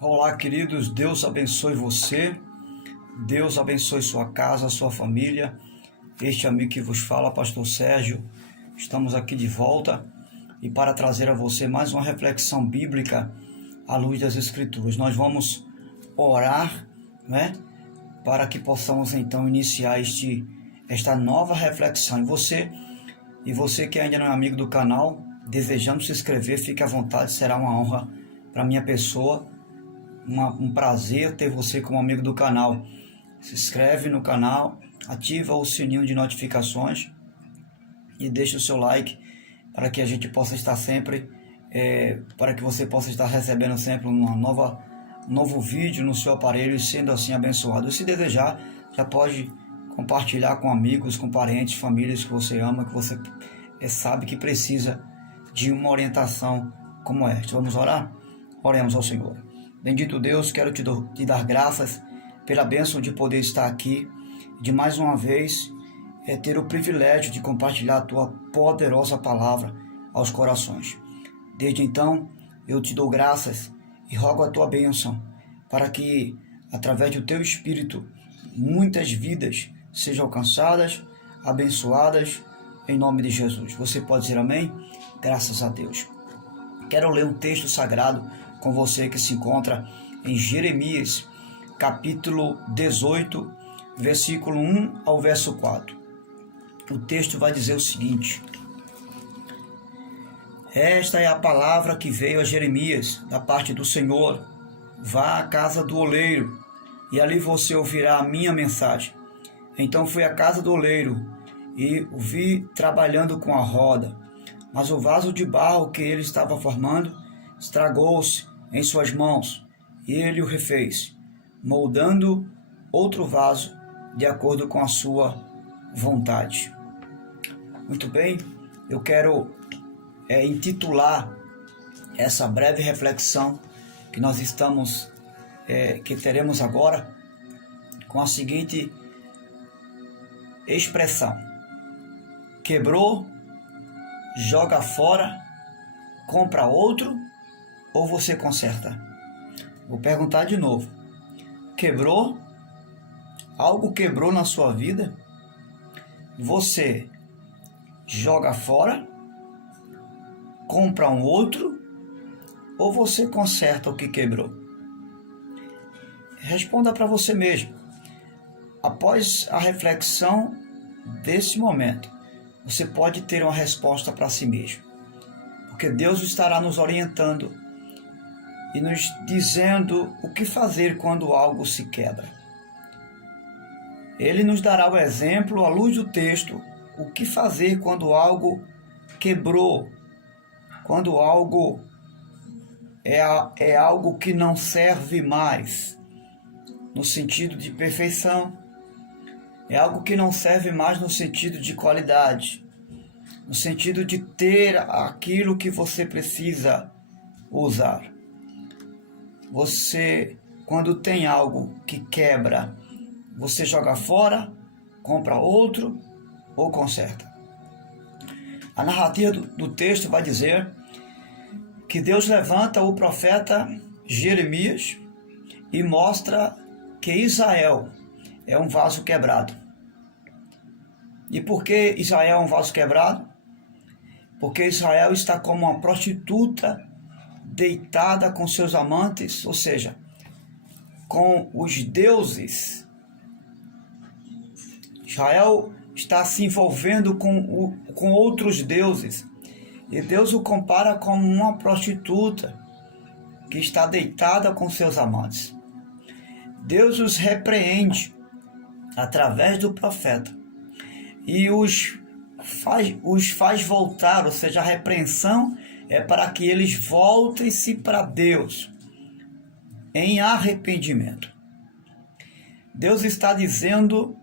Olá, queridos, Deus abençoe você, Deus abençoe sua casa, sua família. Este amigo que vos fala, Pastor Sérgio, estamos aqui de volta e para trazer a você mais uma reflexão bíblica à luz das Escrituras. Nós vamos orar, para que possamos então iniciar esta nova reflexão. E você que ainda não é amigo do canal, desejando se inscrever, fique à vontade, será uma honra para minha pessoa. Um prazer ter você como amigo do canal. Se inscreve no canal, ativa o sininho de notificações e deixa o seu like para que a gente possa estar sempre, para que você possa estar recebendo sempre um novo vídeo no seu aparelho e sendo assim abençoado. E se desejar, já pode compartilhar com amigos, com parentes, famílias que você ama, que você sabe que precisa de uma orientação como esta. Vamos orar? Oremos ao Senhor. Bendito Deus, quero te dar graças pela bênção de poder estar aqui, de mais uma vez ter o privilégio de compartilhar a tua poderosa palavra aos corações. Desde então, eu te dou graças e rogo a tua bênção para que, através do teu Espírito, muitas vidas sejam alcançadas, abençoadas, em nome de Jesus. Você pode dizer amém? Graças a Deus. Quero ler um texto sagrado com você que se encontra em Jeremias, capítulo 18, versículo 1 ao verso 4. O texto vai dizer o seguinte: Esta é a palavra que veio a Jeremias da parte do Senhor. Vá à casa do oleiro, e ali você ouvirá a minha mensagem. Então fui à casa do oleiro, e o vi trabalhando com a roda, mas o vaso de barro que ele estava formando estragou-se em suas mãos, e ele o refez, moldando outro vaso de acordo com a sua vontade. Muito bem, eu quero intitular essa breve reflexão que nós que teremos agora com a seguinte expressão: quebrou, joga fora, compra outro ou você conserta? Vou perguntar de novo. Quebrou? Algo quebrou na sua vida? Você joga fora? Compra um outro? Ou você conserta o que quebrou? Responda para você mesmo. Após a reflexão desse momento, você pode ter uma resposta para si mesmo. Porque Deus estará nos orientando e nos dizendo o que fazer quando algo se quebra. Ele nos dará o exemplo, à luz do texto, o que fazer quando algo quebrou, quando algo é algo que não serve mais, no sentido de perfeição, é algo que não serve mais no sentido de qualidade, no sentido de ter aquilo que você precisa usar. Você, quando tem algo que quebra, você joga fora, compra outro ou conserta. A narrativa do texto vai dizer que Deus levanta o profeta Jeremias e mostra que Israel é um vaso quebrado. E por que Israel é um vaso quebrado? Porque Israel está como uma prostituta deitada com seus amantes, ou seja, com os deuses. Israel está se envolvendo com outros deuses. E Deus o compara como uma prostituta que está deitada com seus amantes. Deus os repreende através do profeta e os faz voltar, ou seja, a repreensão é para que eles voltem-se para Deus em arrependimento. Deus está dizendo: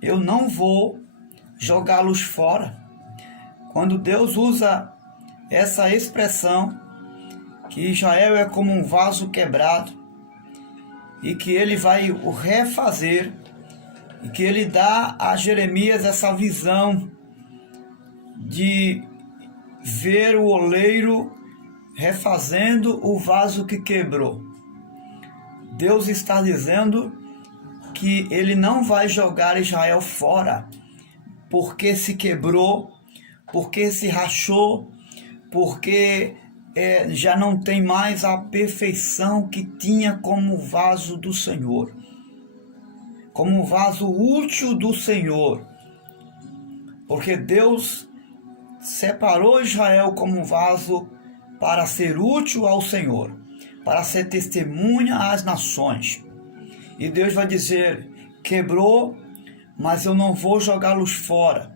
eu não vou jogá-los fora. Quando Deus usa essa expressão, que Israel é como um vaso quebrado, e que ele vai o refazer, e que ele dá a Jeremias essa visão de ver o oleiro refazendo o vaso que quebrou. Deus está dizendo que ele não vai jogar Israel fora, porque se quebrou, porque se rachou, porque já não tem mais a perfeição que tinha como vaso do Senhor, como vaso útil do Senhor. Porque Deus separou Israel como um vaso para ser útil ao Senhor, para ser testemunha às nações. E Deus vai dizer: quebrou, mas eu não vou jogá-los fora.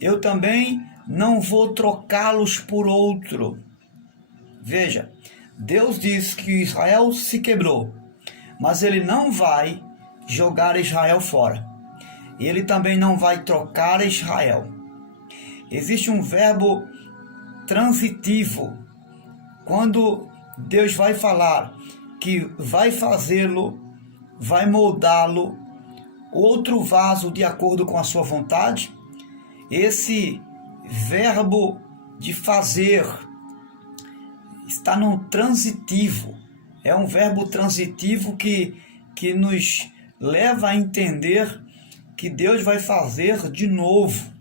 Eu também não vou trocá-los por outro. Veja, Deus diz que Israel se quebrou, mas ele não vai jogar Israel fora. Ele também não vai trocar Israel. Existe um verbo transitivo. Quando Deus vai falar que vai fazê-lo, vai moldá-lo, outro vaso de acordo com a sua vontade, esse verbo de fazer está no transitivo. É um verbo transitivo que nos leva a entender que Deus vai fazer de novo.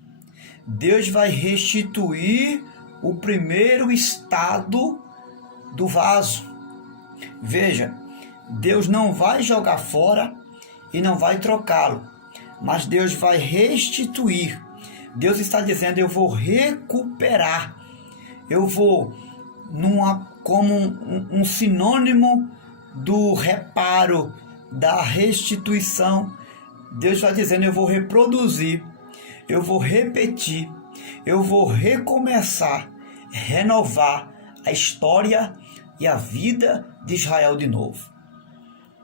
Deus vai restituir o primeiro estado do vaso. Veja, Deus não vai jogar fora e não vai trocá-lo, mas Deus vai restituir. Deus está dizendo: eu vou recuperar, eu vou, como um sinônimo do reparo, da restituição. Deus está dizendo: eu vou reproduzir, eu vou repetir, eu vou recomeçar, renovar a história e a vida de Israel de novo.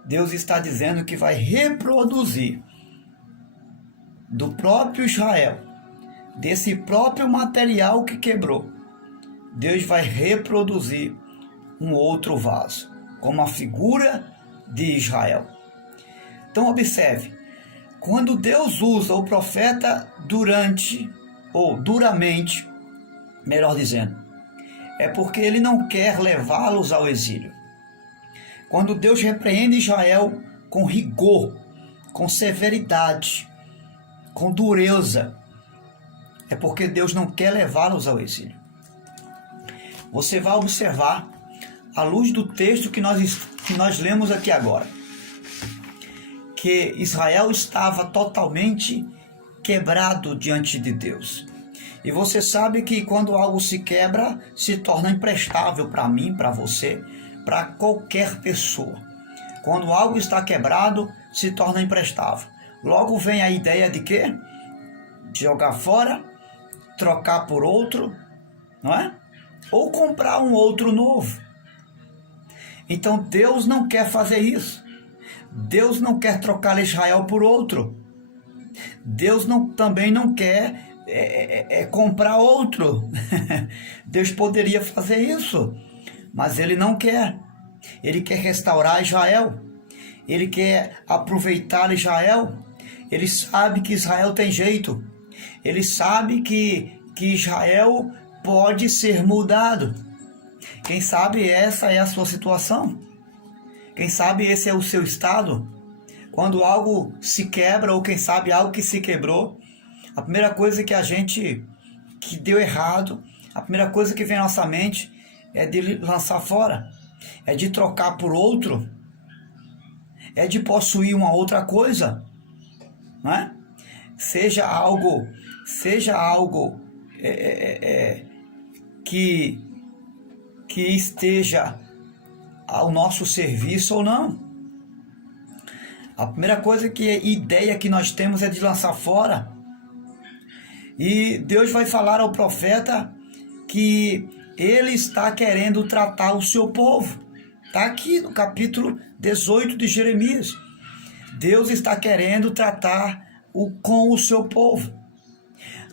Deus está dizendo que vai reproduzir do próprio Israel, desse próprio material que quebrou. Deus vai reproduzir um outro vaso, como a figura de Israel. Então observe, quando Deus usa o profeta duramente, melhor dizendo, é porque ele não quer levá-los ao exílio. Quando Deus repreende Israel com rigor, com severidade, com dureza, é porque Deus não quer levá-los ao exílio. Você vai observar, à luz do texto que nós lemos aqui agora, que Israel estava totalmente quebrado diante de Deus. E você sabe que quando algo se quebra, se torna imprestável para mim, para você, para qualquer pessoa. Quando algo está quebrado, se torna imprestável. Logo vem a ideia de quê? De jogar fora, trocar por outro, não é? Ou comprar um outro novo. Então Deus não quer fazer isso. Deus não quer trocar Israel por outro. Deus também não quer comprar outro. Deus poderia fazer isso, mas ele não quer. Ele quer restaurar Israel. Ele quer aproveitar Israel. Ele sabe que Israel tem jeito. Ele sabe que Israel pode ser mudado. Quem sabe essa é a sua situação? Quem sabe esse é o seu estado? Quando algo se quebra, ou quem sabe algo que se quebrou, a primeira coisa que deu errado, a primeira coisa que vem à nossa mente é de lançar fora, é de trocar por outro, é de possuir uma outra coisa, não é? Seja algo que esteja ao nosso serviço ou não. A primeira ideia que nós temos é de lançar fora. E Deus vai falar ao profeta que ele está querendo tratar o seu povo. Está aqui no capítulo 18 de Jeremias. Deus está querendo tratar com o seu povo.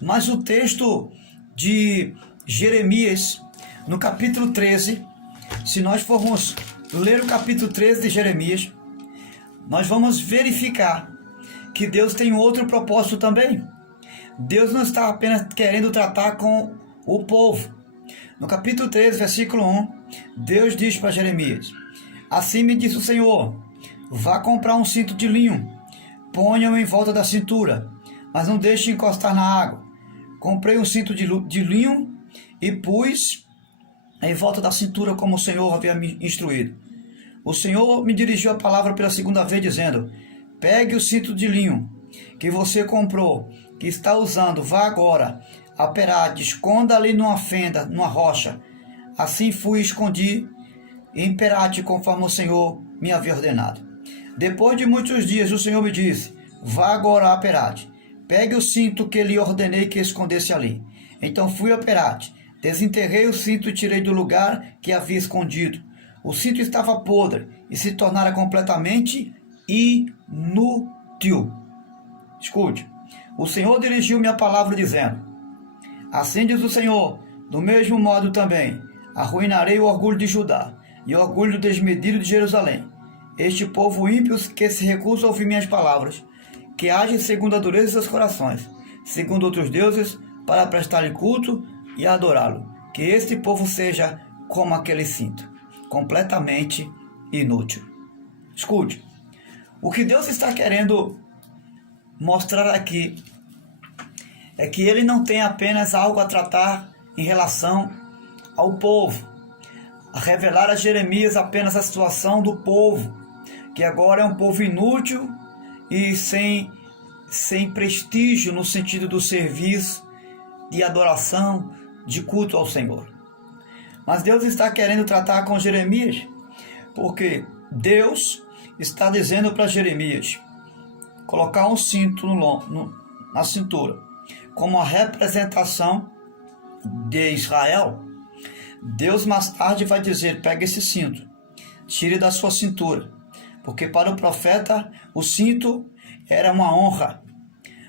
Mas o texto de Jeremias, no capítulo 13, se nós formos ler o capítulo 13 de Jeremias, nós vamos verificar que Deus tem outro propósito também. Deus não está apenas querendo tratar com o povo. No capítulo 13, versículo 1, Deus diz para Jeremias: assim me disse o Senhor, vá comprar um cinto de linho, ponha-o em volta da cintura, mas não deixe encostar na água. Comprei um cinto de linho e pus em volta da cintura como o Senhor havia me instruído. O Senhor me dirigiu a palavra pela segunda vez dizendo: pegue o cinto de linho que você comprou, que está usando, vá agora a Perate, esconda ali numa fenda, numa rocha. Assim fui e escondi em Perate, conforme o Senhor me havia ordenado. Depois de muitos dias, o Senhor me disse: vá agora a Perate, pegue o cinto que lhe ordenei que escondesse ali. Então fui a Perate, desenterrei o cinto e tirei do lugar que havia escondido. O cinto estava podre e se tornara completamente inútil. Escute, o Senhor dirigiu-me a palavra dizendo: assim diz o Senhor, do mesmo modo também arruinarei o orgulho de Judá e o orgulho desmedido de Jerusalém. Este povo ímpio que se recusa a ouvir minhas palavras, que age segundo a dureza de seus corações, segundo outros deuses, para prestar-lhe culto e adorá-lo. Que este povo seja como aquele cinto, completamente inútil. Escute, o que Deus está querendo mostrar aqui é que ele não tem apenas algo a tratar em relação ao povo, a revelar a Jeremias apenas a situação do povo, que agora é um povo inútil e sem prestígio no sentido do serviço, de adoração, de culto ao Senhor. Mas Deus está querendo tratar com Jeremias, porque Deus está dizendo para Jeremias colocar um cinto na cintura, como a representação de Israel. Deus mais tarde vai dizer: pegue esse cinto, tire da sua cintura, porque para o profeta o cinto era uma honra.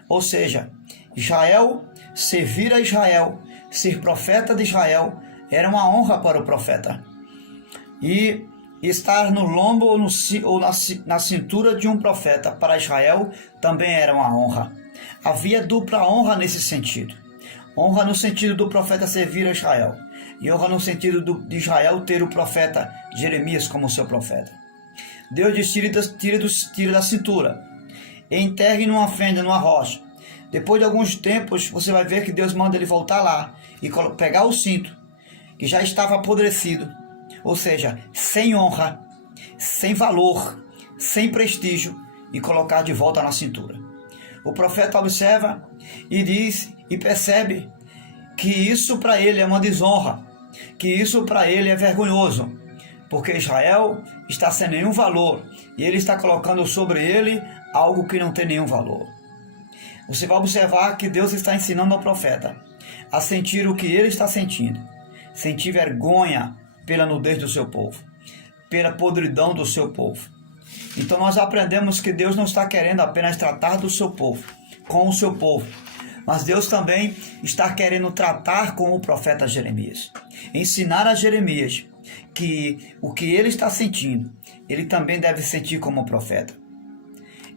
Ou seja, Israel, servir a Israel, ser profeta de Israel, era uma honra para o profeta. E estar no lombo ou na cintura de um profeta para Israel também era uma honra. Havia dupla honra nesse sentido. Honra no sentido do profeta servir a Israel, e honra no sentido de Israel ter o profeta Jeremias como seu profeta. Deus diz: tire da cintura, enterre numa fenda, numa rocha. Depois de alguns tempos, você vai ver que Deus manda ele voltar lá e pegar o cinto, que já estava apodrecido, ou seja, sem honra, sem valor, sem prestígio, e colocar de volta na cintura. O profeta observa e diz e percebe que isso para ele é uma desonra, que isso para ele é vergonhoso, porque Israel está sem nenhum valor e ele está colocando sobre ele algo que não tem nenhum valor. Você vai observar que Deus está ensinando ao profeta a sentir o que ele está sentindo, sentir vergonha pela nudez do seu povo, pela podridão do seu povo. Então nós aprendemos que Deus não está querendo apenas tratar do seu povo, com o seu povo, mas Deus também está querendo tratar com o profeta Jeremias, ensinar a Jeremias que o que ele está sentindo, ele também deve sentir como profeta.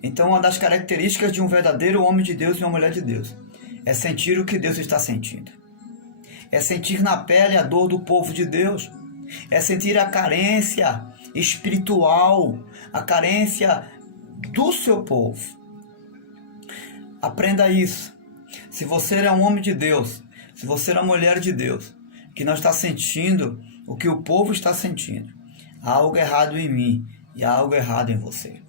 Então, uma das características de um verdadeiro homem de Deus e uma mulher de Deus é sentir o que Deus está sentindo. É sentir na pele a dor do povo de Deus. É sentir a carência espiritual, a carência do seu povo. Aprenda isso. Se você é um homem de Deus, se você é uma mulher de Deus, que não está sentindo o que o povo está sentindo, há algo errado em mim e há algo errado em você.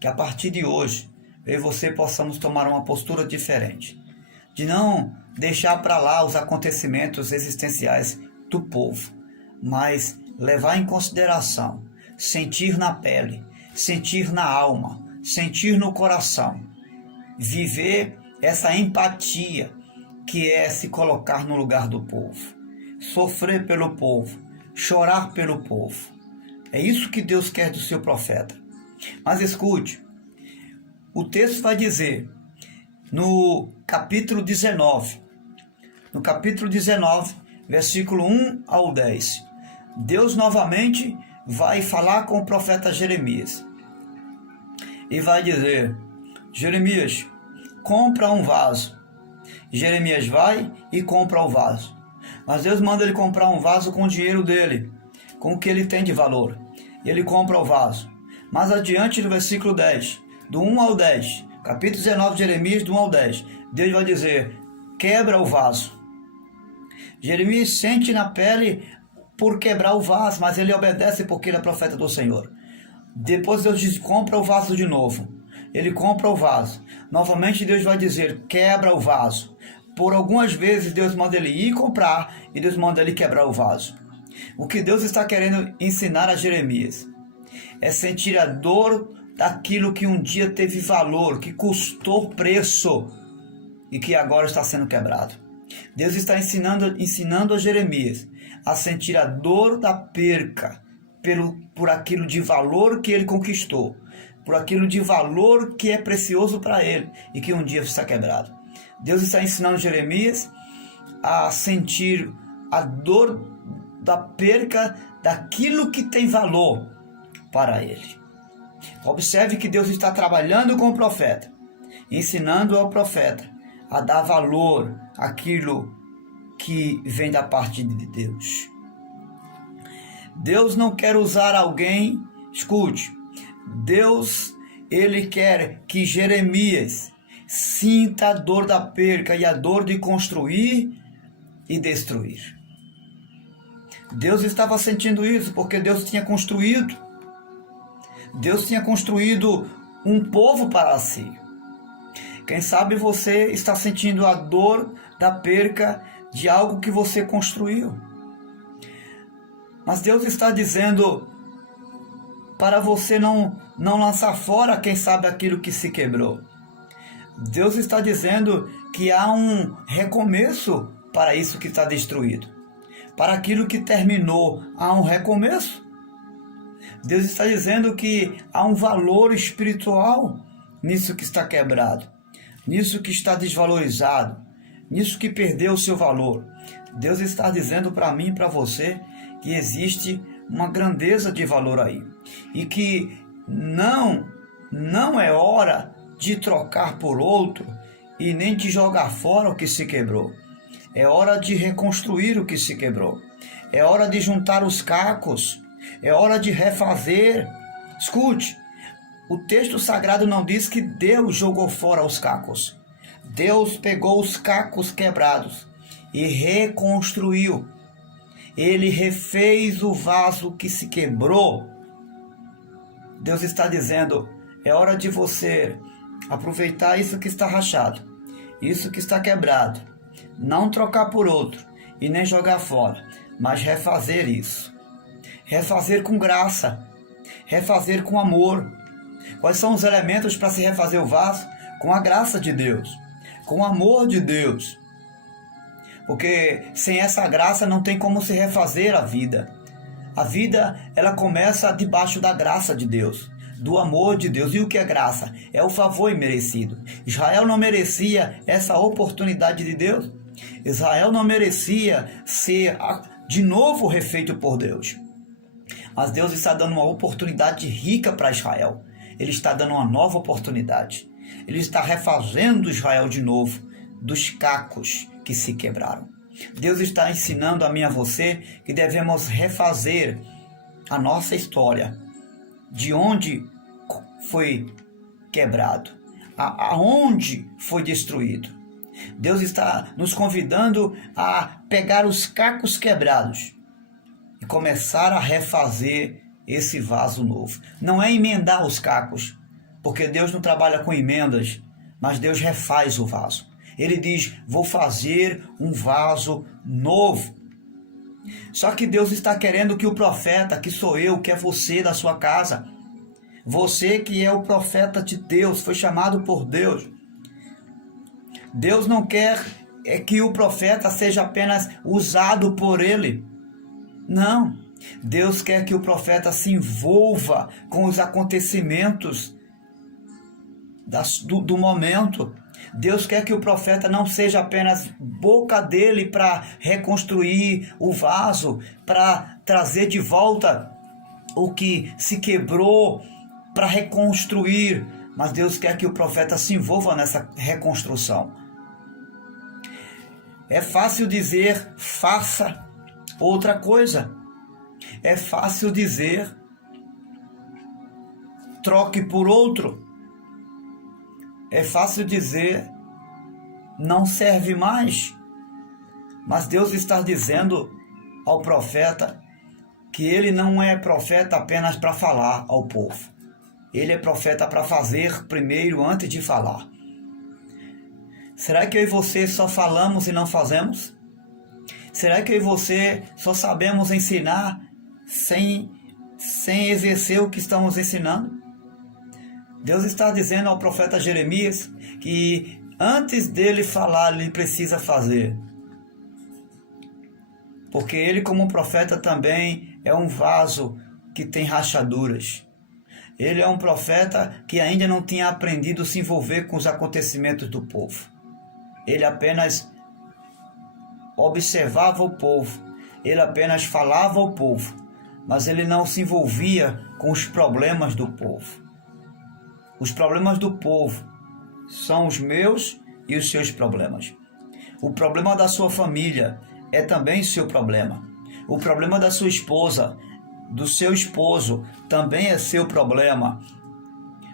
Que a partir de hoje, eu e você possamos tomar uma postura diferente, de não deixar para lá os acontecimentos existenciais do povo, mas levar em consideração, sentir na pele, sentir na alma, sentir no coração, viver essa empatia que é se colocar no lugar do povo, sofrer pelo povo, chorar pelo povo. É isso que Deus quer do seu profeta. Mas escute, o texto vai dizer no capítulo 19, versículo 1 ao 10, Deus novamente vai falar com o profeta Jeremias e vai dizer: Jeremias, compra um vaso. Jeremias vai e compra o vaso, mas Deus manda ele comprar um vaso com o dinheiro dele, com o que ele tem de valor. Ele compra o vaso, Mais adiante no versículo 10, do 1 ao 10, capítulo 19 de Jeremias, do 1 ao 10, Deus vai dizer: quebra o vaso. Jeremias sente na pele por quebrar o vaso, mas ele obedece porque ele é profeta do Senhor. Depois Deus diz: compra o vaso de novo. Ele compra o vaso. Novamente Deus vai dizer: quebra o vaso. Por algumas vezes Deus manda ele ir comprar e Deus manda ele quebrar o vaso. O que Deus está querendo ensinar a Jeremias é sentir a dor daquilo que um dia teve valor, que custou preço e que agora está sendo quebrado. Deus está ensinando a Jeremias a sentir a dor da perca por aquilo de valor que ele conquistou, por aquilo de valor que é precioso para ele e que um dia está quebrado. Deus está ensinando Jeremias a sentir a dor da perca daquilo que tem valor para ele. Observe que Deus está trabalhando com o profeta, ensinando ao profeta a dar valor àquilo que vem da parte de Deus. Deus não quer usar alguém, escute, Deus, ele quer que Jeremias sinta a dor da perca e a dor de construir e destruir. Deus estava sentindo isso porque Deus tinha construído um povo para si. Quem sabe você está sentindo a dor da perca de algo que você construiu. Mas Deus está dizendo para você não lançar fora, quem sabe, aquilo que se quebrou. Deus está dizendo que há um recomeço para isso que está destruído. Para aquilo que terminou, há um recomeço. Deus está dizendo que há um valor espiritual nisso que está quebrado, nisso que está desvalorizado, nisso que perdeu o seu valor. Deus está dizendo para mim e para você que existe uma grandeza de valor aí e que não é hora de trocar por outro e nem de jogar fora o que se quebrou. É hora de reconstruir o que se quebrou. É hora de juntar os cacos. É hora de refazer. Escute, o texto sagrado não diz que Deus jogou fora os cacos. Deus pegou os cacos quebrados e reconstruiu. Ele refez o vaso que se quebrou. Deus está dizendo: é hora de você aproveitar isso que está rachado, isso que está quebrado, não trocar por outro e nem jogar fora, mas refazer isso. Refazer com graça, refazer com amor. Quais são os elementos para se refazer o vaso? Com a graça de Deus, com o amor de Deus. Porque sem essa graça não tem como se refazer a vida. A vida, ela começa debaixo da graça de Deus, do amor de Deus. E o que é graça? É o favor imerecido. Israel não merecia essa oportunidade de Deus. Israel não merecia ser de novo refeito por Deus. Mas Deus está dando uma oportunidade rica para Israel. Ele está dando uma nova oportunidade. Ele está refazendo Israel de novo dos cacos que se quebraram. Deus está ensinando a mim e a você que devemos refazer a nossa história, de onde foi quebrado, aonde foi destruído. Deus está nos convidando a pegar os cacos quebrados e começar a refazer esse vaso novo. Não é emendar os cacos, porque Deus não trabalha com emendas, mas Deus refaz o vaso. Ele diz: vou fazer um vaso novo. Só que Deus está querendo que o profeta, que sou eu, que é você da sua casa, você que é o profeta de Deus, foi chamado por Deus. Deus não quer que o profeta seja apenas usado por ele. Não. Deus quer que o profeta se envolva com os acontecimentos do momento. Deus quer que o profeta não seja apenas boca dele para reconstruir o vaso, para trazer de volta o que se quebrou, para reconstruir, mas Deus quer que o profeta se envolva nessa reconstrução. É fácil dizer: faça outra coisa. É fácil dizer: troque por outro. É fácil dizer, não serve mais. Mas Deus está dizendo ao profeta que ele não é profeta apenas para falar ao povo. Ele é profeta para fazer primeiro antes de falar. Será que eu e você só falamos e não fazemos? Será que eu e você só sabemos ensinar sem exercer o que estamos ensinando? Deus está dizendo ao profeta Jeremias que antes dele falar, ele precisa fazer. Porque ele, como profeta, também é um vaso que tem rachaduras. Ele é um profeta que ainda não tinha aprendido a se envolver com os acontecimentos do povo. Ele apenas observava o povo, ele apenas falava ao povo, mas ele não se envolvia com os problemas do povo. Os problemas do povo são os meus e os seus problemas. O problema da sua família é também seu problema. O problema da sua esposa, do seu esposo, também é seu problema.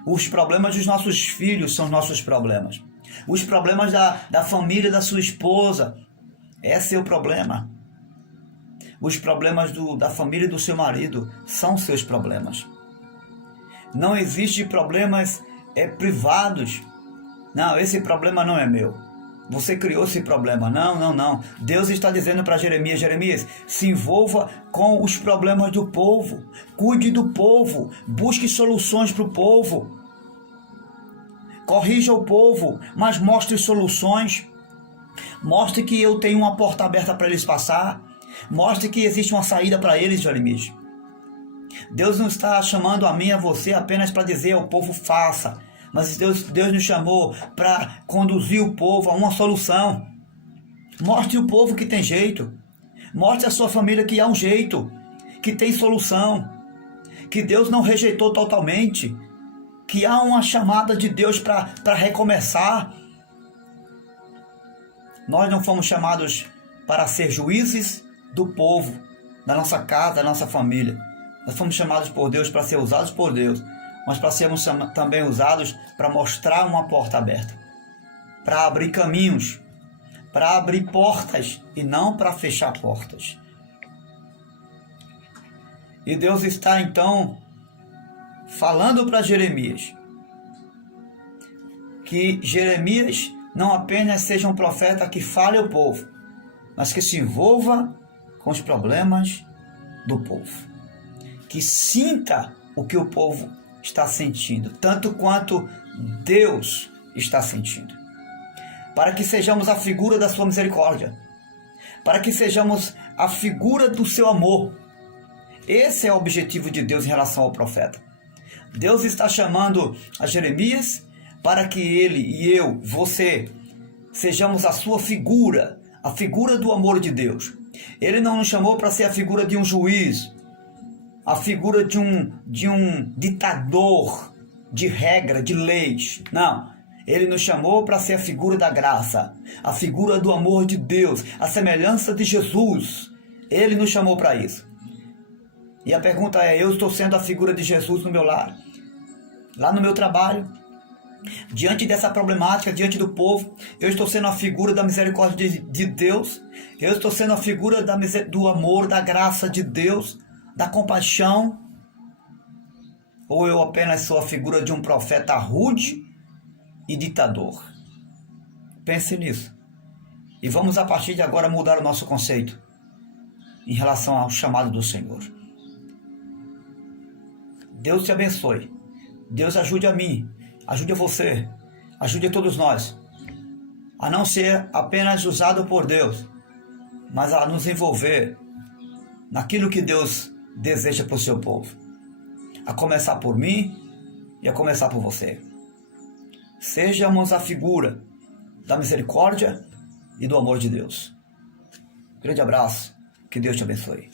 Os problemas dos nossos filhos são nossos problemas. Os problemas da família da sua esposa é seu problema. Os problemas da família do seu marido são seus problemas. Não existe problemas privados. Não, esse problema não é meu. Você criou esse problema. Não. Deus está dizendo para Jeremias, se envolva com os problemas do povo. Cuide do povo. Busque soluções para o povo. Corrija o povo, mas mostre soluções. Mostre que eu tenho uma porta aberta para eles passar. Mostre que existe uma saída para eles, Jeremias. Deus não está chamando a mim e a você apenas para dizer ao povo faça. Mas Deus nos chamou para conduzir o povo a uma solução. Mostre o povo que tem jeito. Mostre a sua família que há um jeito, que tem solução. Que Deus não rejeitou totalmente. Que há uma chamada de Deus para recomeçar. Nós não fomos chamados para ser juízes do povo, da nossa casa, da nossa família. Nós fomos chamados por Deus para ser usados por Deus, mas para sermos também usados para mostrar uma porta aberta, para abrir caminhos, para abrir portas e não para fechar portas. E Deus está então falando para Jeremias que Jeremias não apenas seja um profeta que fale ao povo, mas que se envolva com os problemas do povo. Que sinta o que o povo está sentindo, tanto quanto Deus está sentindo. Para que sejamos a figura da sua misericórdia. Para que sejamos a figura do seu amor. Esse é o objetivo de Deus em relação ao profeta. Deus está chamando a Jeremias para que ele e eu, você, sejamos a sua figura, a figura do amor de Deus. Ele não nos chamou para ser a figura de um juiz, a figura de um ditador de regra, de leis. Não, ele nos chamou para ser a figura da graça, a figura do amor de Deus, a semelhança de Jesus. Ele nos chamou para isso. E a pergunta é, eu estou sendo a figura de Jesus no meu lar, lá no meu trabalho, diante dessa problemática, diante do povo, eu estou sendo a figura da misericórdia de Deus, eu estou sendo a figura do amor, da graça de Deus, da compaixão, ou eu apenas sou a figura de um profeta rude e ditador? Pense nisso. E vamos a partir de agora mudar o nosso conceito em relação ao chamado do Senhor. Deus te abençoe. Deus ajude a mim, ajude a você, ajude a todos nós a não ser apenas usado por Deus, mas a nos envolver naquilo que Deus deseja para o seu povo. A começar por mim e a começar por você. Sejamos a figura da misericórdia e do amor de Deus. Grande abraço, que Deus te abençoe.